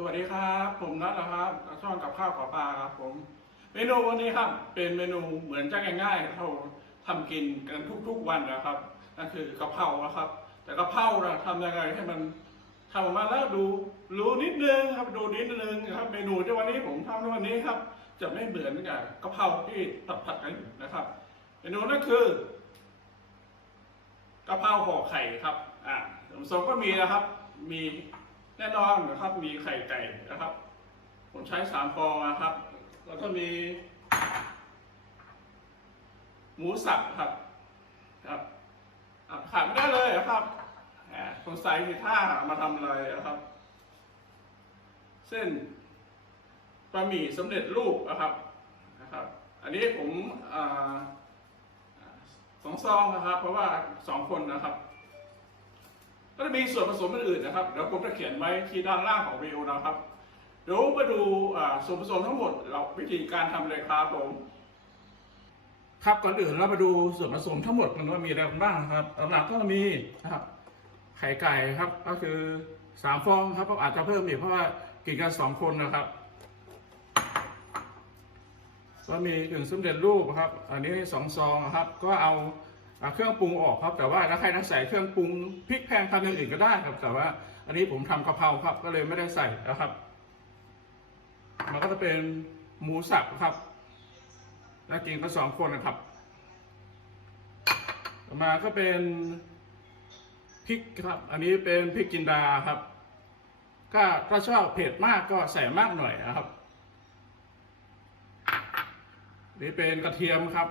สวัสดีครับ ผมนัทนะครับช่องกับข้าวขอปลาครับ ผม เมนูวันนี้ครับ เป็นเมนูเหมือนจะง่ายๆเราทำกินกันทุกๆวันนะครับ นั่นคือกะเพรานะครับ แต่กะเพรานะทำยังไงให้มันทำออกมาแล้วดูรู้นิดนึงครับดูนิดนึงนะครับ เมนูที่วันนี้ผมทำในวันนี้ครับ จะไม่เหมือนกับกะเพราที่ผัดๆกันอยู่นะครับ เมนูนั่นคือกะเพราห่อไข่ครับ อ่าส่วนผสมก็มีนะครับ มี แน่นอนนะครับมีไข่ไก่นะครับ ผมใช้สามฟองนะครับ แล้วก็มี หมูสับครับครับอะขาดไม่ได้เลยนะครับอ่าสงสัยมีท่ามาทำอะไรนะครับ เส้นบะหมี่สำเร็จรูปนะครับนะครับ อันนี้ผมอสองซองนะครับ เพราะว่าสองคนนะครับ ก็จะมีส่วนผสมอื่นๆนะครับเดี๋ยวผมจะเขียนไว้ที่ด้านล่างของวิวนะครับ เดี๋ยวมาดูส่วนผสมทั้งหมดเราวิธีการทำเลยครับผมครับก่อนอื่นเรามาดูส่วนผสมทั้งหมดมันว่ามีอะไรบ้างครับหลักๆก็มีนะครับไข่ไก่ครับก็คือสามฟองครับก็อาจจะเพิ่มอีกเพราะว่ากินกันสองคนนะครับก็มีกึ่งสำเร็จรูปครับ อันนี้สองซองนะครับ ก็เอา อ่าเครื่องปรุงออกครับ แต่ว่าถ้าใครนักใส่เครื่องปรุงพริกแพงทำอย่างอื่นก็ได้ครับ แต่ว่าอันนี้ผมทำกะเพราครับ ก็เลยไม่ได้ใส่นะครับ มันก็จะเป็นหมูสับครับแล้วกินกันสองคนนะครับ ต่อมาก็เป็นพริกครับ อันนี้เป็นพริกจินดาครับ ก็ถ้าชอบเผ็ดมากก็ใส่มากหน่อยนะครับ นี่เป็นกระเทียมครับ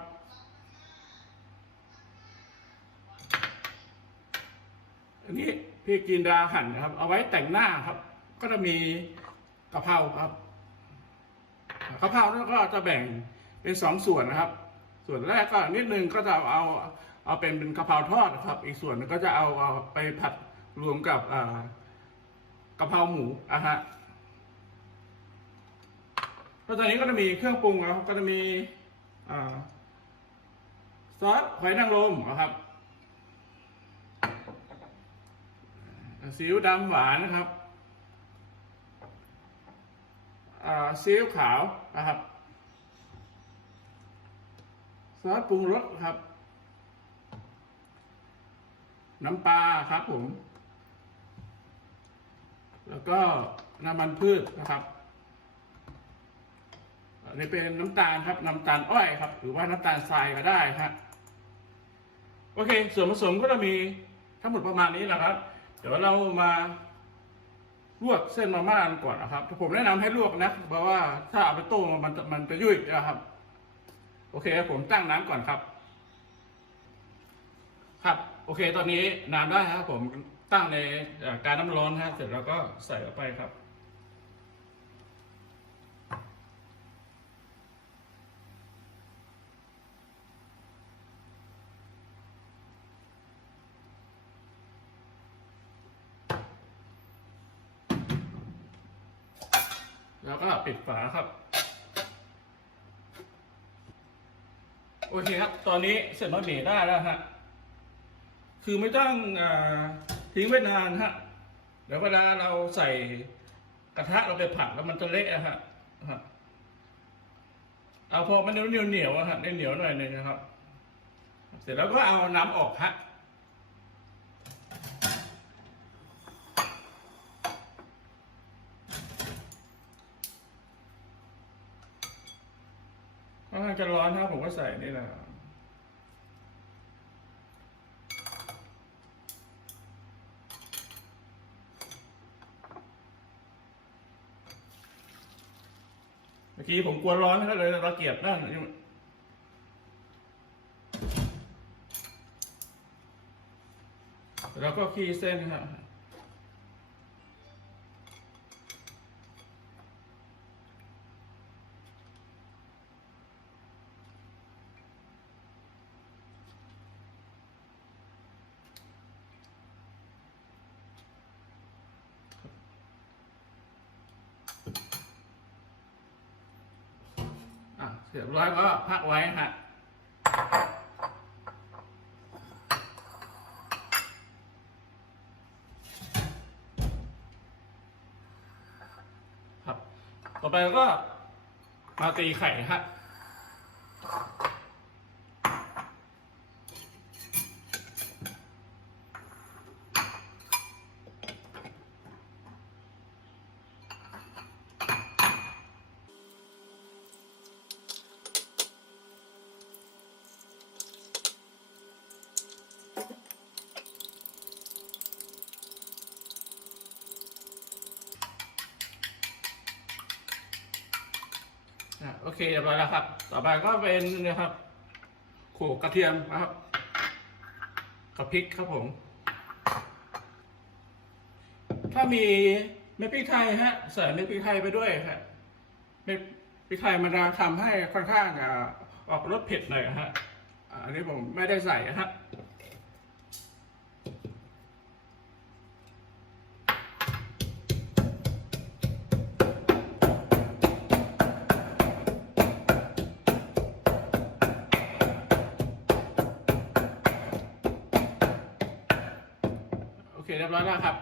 อันนี้พี่กินดาหั่นนะครับ เอาไว้แต่งหน้าครับ ก็จะมีกะเพราครับกะเพราแล้วก็จะแบ่งเป็นสองส่วนนะครับ ส่วนแรกก็นิดนึงก็จะเอาเอาเป็นเป็นกะเพราทอดนะครับ อีกส่วนนึงก็จะเอาเอาไปผัดรวมกับกะเพราหมูอะฮะก็ตอนนี้ก็จะมีเครื่องปรุงนะครับก็จะมีอซอสหอยนางรมนะครับ ซีอิ๊วดำหวานนะครับซีอิ๊วขาวนะครับซอสปรุงรสครับ น้ำปลาครับผม แล้วก็น้ำมันพืชนะครับอันนี้เป็นน้ำตาลครับน้ำตาลอ้อยครับ หรือว่าน้ำตาลทรายก็ได้ครับโอเค ส่วนผสมก็จะมีทั้งหมดประมาณนี้แหละครับ เดี๋ยวเรามาลวกเส้นมาม่ากันก่อนนะครับ ผมแนะนำให้ลวกนะ เพราะว่าถ้าเอาไปต้มมันจะมันจะยุ่ยนะครับ โอเคผมตั้งน้ำก่อนครับ ครับ โอเค ตอนนี้น้ำได้ครับ ผมตั้งในการน้ำร้อนฮะเสร็จแล้วก็ใส่เข้าไปครับ แล้วก็ปิดฝาครับ โอเคครับ ตอนนี้เสร็จบะหมี่ได้แล้วฮะ คือไม่ต้องอทิ้งไว้นานฮะ เดี๋ยวเวลาเราใส่กระทะเราไปผัดแล้วมันจะเละฮะฮะเอาพอมันเหนียวเหนียวๆอะฮะเหนียวหน่อยหนึงนะครับ เสร็จแล้วก็เอาน้ำออกฮะ ถ้าจะร้อนครับผมก็ใส่นี่แหละเมื่อกี้ผมกลัวร้อนก็เลยเราเกียบนั่นแล้วก็ขี้เส้นครับ เรียบร้อยก็พักไว้ฮะต่อไปก็มาตีไข่ฮะ โอเคเรียบร้อยแล้วครับ ต่อไปก็เป็นนะครับโขลกกระเทียมนะครับกับพริกครับผม ถ้ามีเม็ดพริกไทยฮะใส่เม็ดพริกไทยไปด้วยครับเม็ดพริกไทยมันจะทำให้ค่อนข้างอ่าออกรสเผ็ดหน่อยฮะอันนี้ผมไม่ได้ใส่นะครับ เคเรียบร้อยแล้วครับ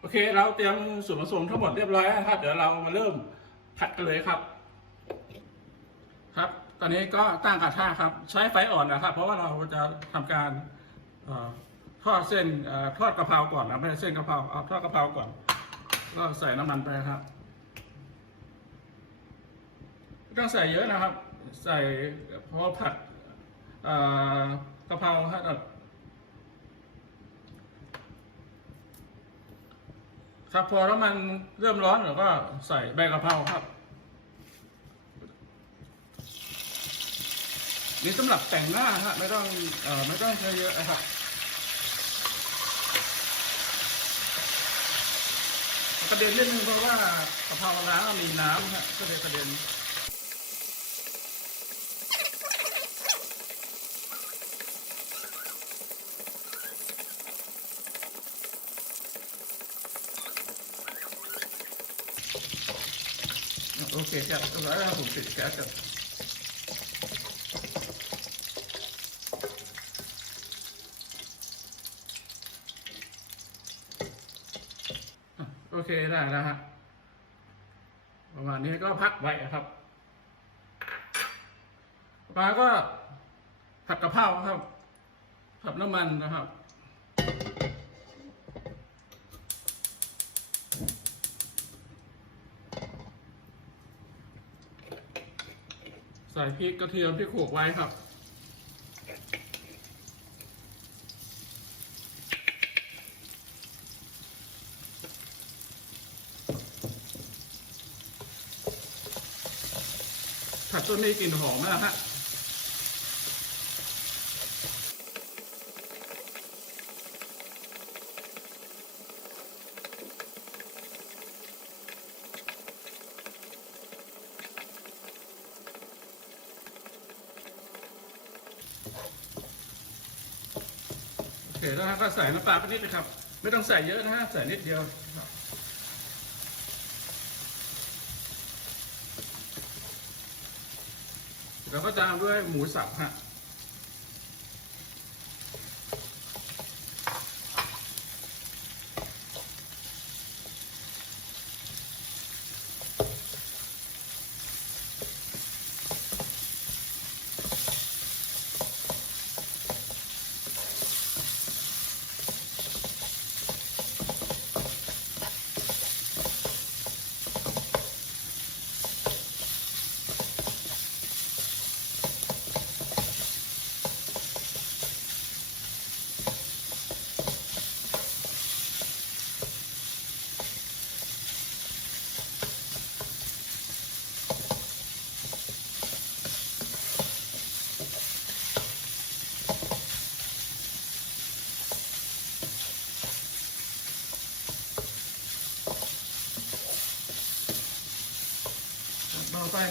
โอเค เราเตรียมส่วนผสมทั้งหมดเรียบร้อยแล้วนะครับ เดี๋ยวเรามาเริ่มผัดกันเลยครับ ครับ ตอนนี้ก็ตั้งกระทะครับ ใช้ไฟอ่อนนะครับ เพราะว่าเราจะทำการ ทอดเส้นอทอดกะเพราก่อนนะไม่ใช่เส้นกะเพราเอาทอดกะเพราก่อน ก็ใส่น้ำมันไปครับไม่ต้องใส่เยอะนะครับ ใส่พราะว่าผัดกะเพราฮะครับพอแล้วมันเริ่มร้อนเราก็ใส่ใบกะเพราครับนี่สำหรับแต่งหน้าฮะไม่ต้องอไม่ต้องใช้เยอะนะครับ กระเด็นนิดนึงเพราะว่ากะเพราร้านเรามีน้ำฮะก็เลยกระเด็นโอเคครับแล้วผมปิดแก๊สกับะโอ เคได้แล้วฮะประมาณนี้ก็พักไว้ครับปลาก็ผัดกะเพราครับผัดน้ำมันนะครับใส่พริกกระเทียมที่ขลกไว้ครับ ผัดจนมีกลิ่นหอมแล้วฮะโอเคแล้วฮะก็ใส่น้ำปลาไปนิดนะครับ ไม่ต้องใส่เยอะนะฮะ ใส่นิดเดียวครับ แล้วก็ตาม ด้วยหมูสับฮะ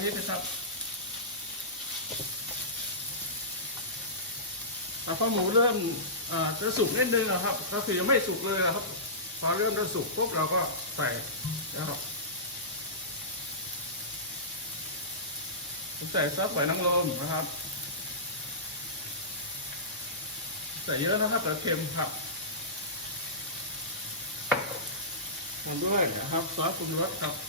นี้นะครับพอหมูเริ่มจะสุกนิดนึงนะครับ ก็คือยังไม่สุกเลยนะครับ พอเริ่มจะสุกปุ๊บเราก็ใส่นะครับใส่ซอสหอยนางรมนะครับ ใส่เยอะนะครับแต่เค็มครับทำด้วยนะครับซอสปรุงรสครับ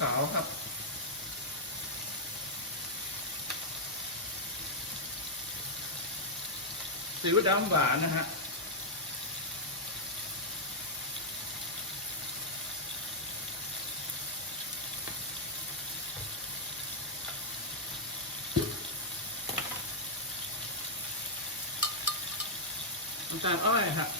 ขาวครับซีอิ๊วดำหวานนะฮะ น้ำตาลอ้อยครับ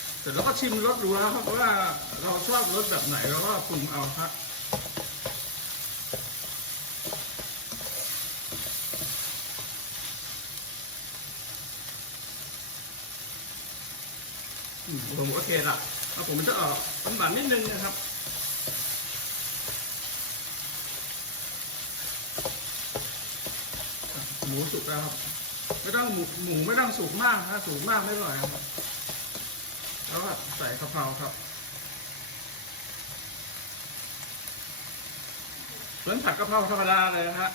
เส ร็จแล้วก็ชิมรสดูแล้วครับว่าเราชอบรสแบบไหนเราก็ปรุงเอาครับผมโอเคละแล้วผมจะออกหวานนิดนึงนะครับหมูสุกแล้วครับ ไม่ต้องหมูหมูไม่ต้องสุกมากนะสุกมากไม่อร่อยครับ แล้วก็ใส่กะเพราครับเหมือนผัดกะเพราธรรมดาเลยนะฮะ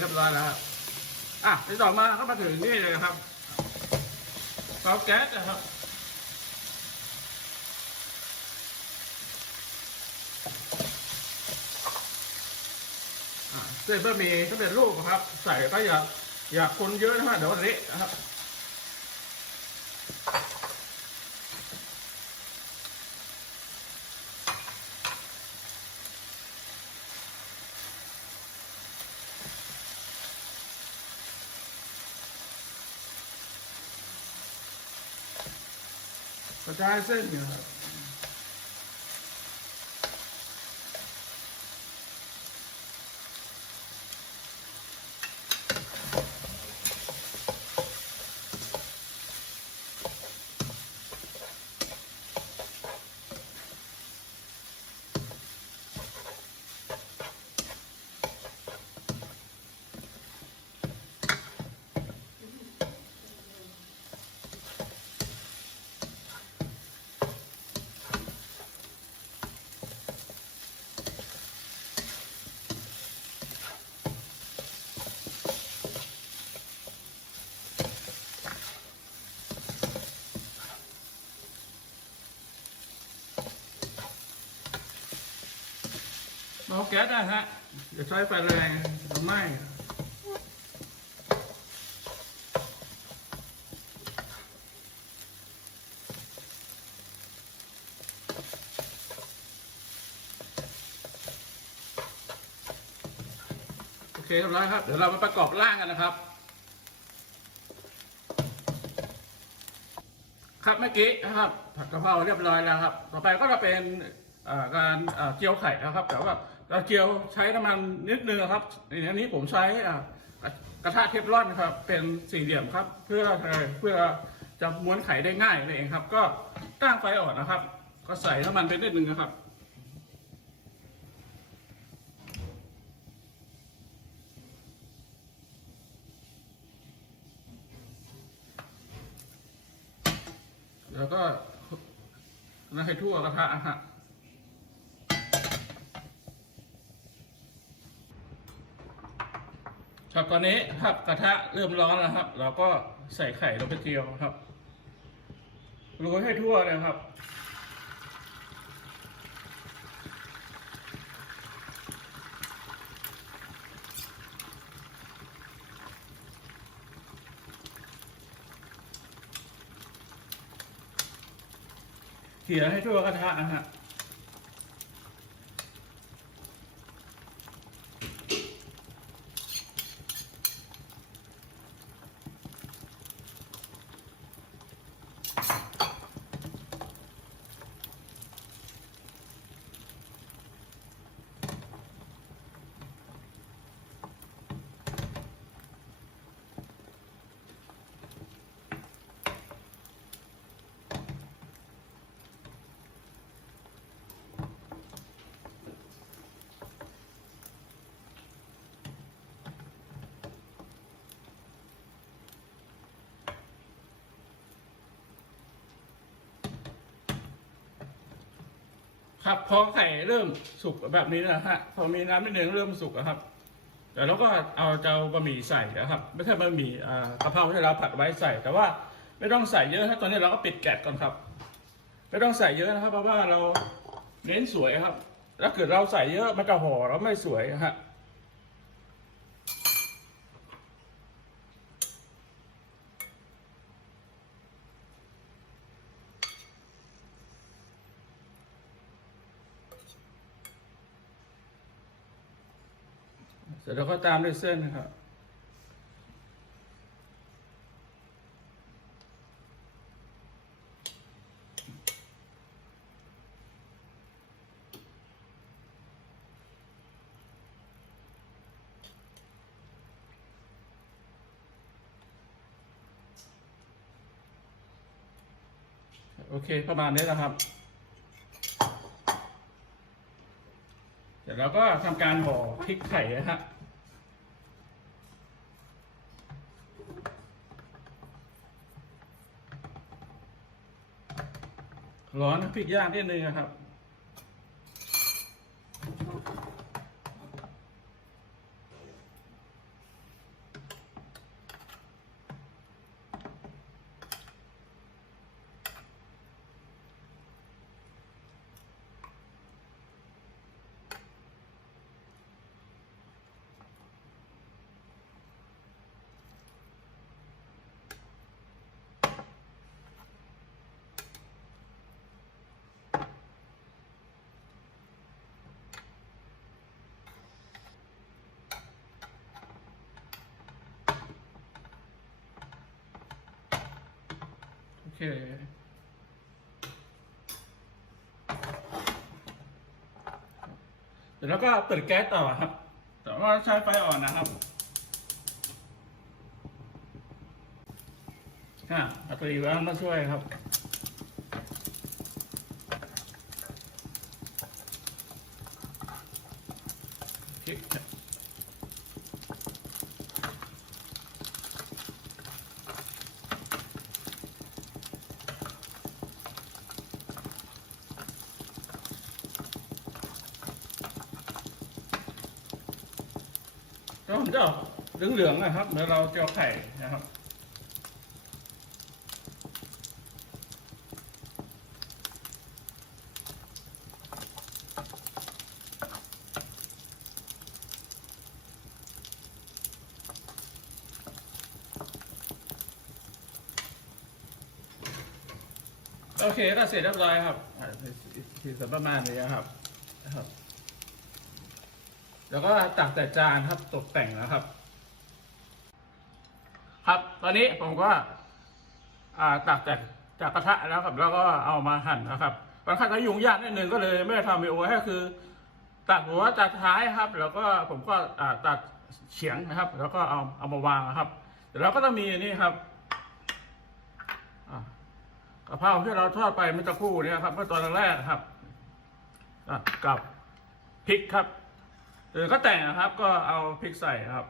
เรียบร้อยแล้วครับอะไปต่อมาก็มาถึงนี่เลยครับเตาแก๊สนะครับเส้นบะหมี่สำเป็นรูปครับ ใส่ก็อย่าอย่าคนเยอะนะฮะเดี๋ยวเละนะครับ กระจาย เส้นเนี่ยครับเบาแก๊สได้ฮะอย่าใช้ไฟแรงจะไหม้โอเคเรียบร้อยครับ เดี๋ยวเรามาประกอบร่างกันนะครับ ครับเมื่อกี้นะครับผัดกะเพราเรียบร้อยแล้วครับ ต่อไปก็จะเป็นการเอ่อเจียวไข่นะครับ แต่ว่า เราเจียวใช้น้ำมันนิดนึงครับอันนี้ผมใช้กระทะเทฟลอนครับ เป็นสี่เหลี่ยมครับ เพื่อเพื่อจะม้วนไข่ได้ง่ายนั่นเองครับ ก็ตั้งไฟอ่อนนะครับ ก็ใส่น้ำมันไปนิดนึงนะครับแล้วก็ให้ทั่วกระทะฮะ ครับตอนนี้ครับกระทะเริ่มร้อนแล้วครับเราก็ใส่ไข่ลงไปเจียวครับโรยให้ทั่วเลยครับ เขี่ยให้ทั่วกระทะนะฮะ ครับพอไข่เริ่มสุกแบบนี้นะฮะพอมีน้ำนิดนึงเริ่มสุกอะครับแต่เราก็เอาเจ้าบะหมี่ใส่นะครับ ไม่ใช่บะหมี่อ่ากะเพราที่เราผัดไว้ใส่ แต่ว่าไม่ต้องใส่เยอะครับตอนนี้เราก็ปิดแก๊สก่อนครับ ไม่ต้องใส่เยอะนะครับ เพราะว่าเราเน้นสวยครับถ้าเกิดเราใส่เยอะมันจะห่อแล้วไม่สวยฮะ เร็จแล้วก็ตามด้วยเส้นนะครับโอเคประมาณนี้นะครับ เดี๋ยวเราก็ทำการห่อพริกไข่นะฮะ ร้อนพริกย่างนิดนึงนะครับ เค เดี๋ยวเราก็เปิดแก๊สต่อครับ แต่ว่าใช้ไฟอ่อนนะครับอะเอาตัวอีกแล้วมาช่วยครับพริกก็ มันจะเหลืองๆนะครับเหมือนเราเจียวไข่นะครับโอเคก็เสร็จเรียบร้อยครับอ่าสีสัประมาณนี้ครับครับ แล้วก็ตักแต่จานครับตกแต่งนะครับ ครับตอนนี้ผมก็ตักจากจากกระทะแล้วครับ แล้วก็เอามาหั่นนะครับบางครั้งก็ยุ่งยากนิดนึงก็เลยไม่ได้ทำวีโอให้คือ ตัดหัวตัดท้ายครับ แล้วก็ผมก็ตัดเฉียงนะครับ แล้วก็เอาเอามาวางนะครับเดี๋ยวเราก็ต้องมีนี่ครับอ่ากะเพราที่เราทอดไปเมื่อสักครู่เนี้ครับเมื่อตอนแรกครับกับพริกครับ หรือก็แต่งนะครับก็เอาพริกใส่ครับ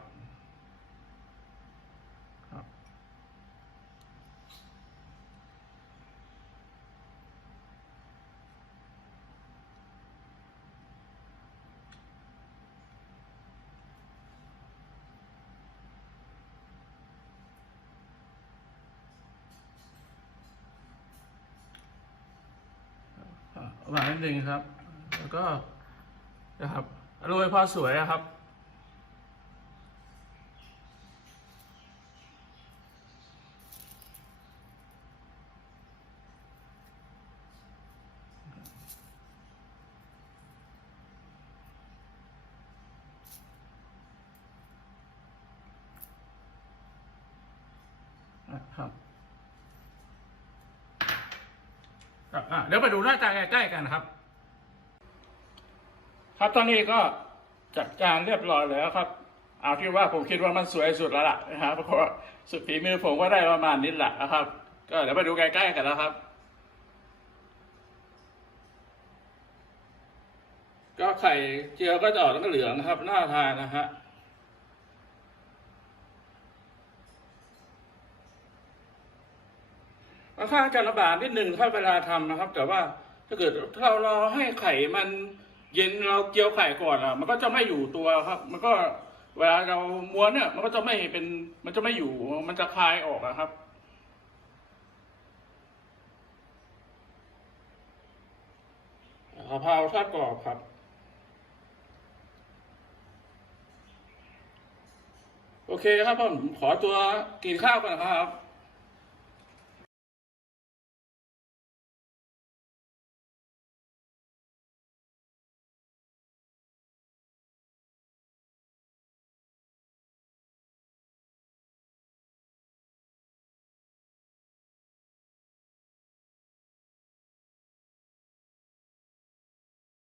หวานนิดนึงครับ แล้วก็นะครับ โรยพอสวยครับนะครับครับอะเดี๋ยวไปดูหน้าตาใกล้ๆกันครับ ครับตอนนี้ก็จัดการเรียบร้อยแล้วครับ เอาที่ว่าผมคิดว่ามันสวยสุดแล้วล่ะนะครับเพราะสุดฝีมือผมก็ได้ประมาณนี้แหละนะครับ ก็เดี๋ยวไปดูใกล้ๆกันแล้วครับ ก็ไข่เจียวก็จะออกเหลืองนะครับน่าทานนะฮะค่อนข้างจะลำบากนิดหนึ่งถ้าเวลาทำนะครับ แต่ว่าถ้าเกิดเรารอให้ไข่มัน เย็นเราเจียวไข่ก่อนอะ มันก็จะไม่อยู่ตัวครับ มันก็เวลาเราม้วนเนี่ย มันก็จะไม่เป็น มันจะไม่อยู่ มันจะคลายออกอะครับ กะเพราทอดกรอบครับ โอเคครับผมขอตัวกินข้าวก่อนนะครับ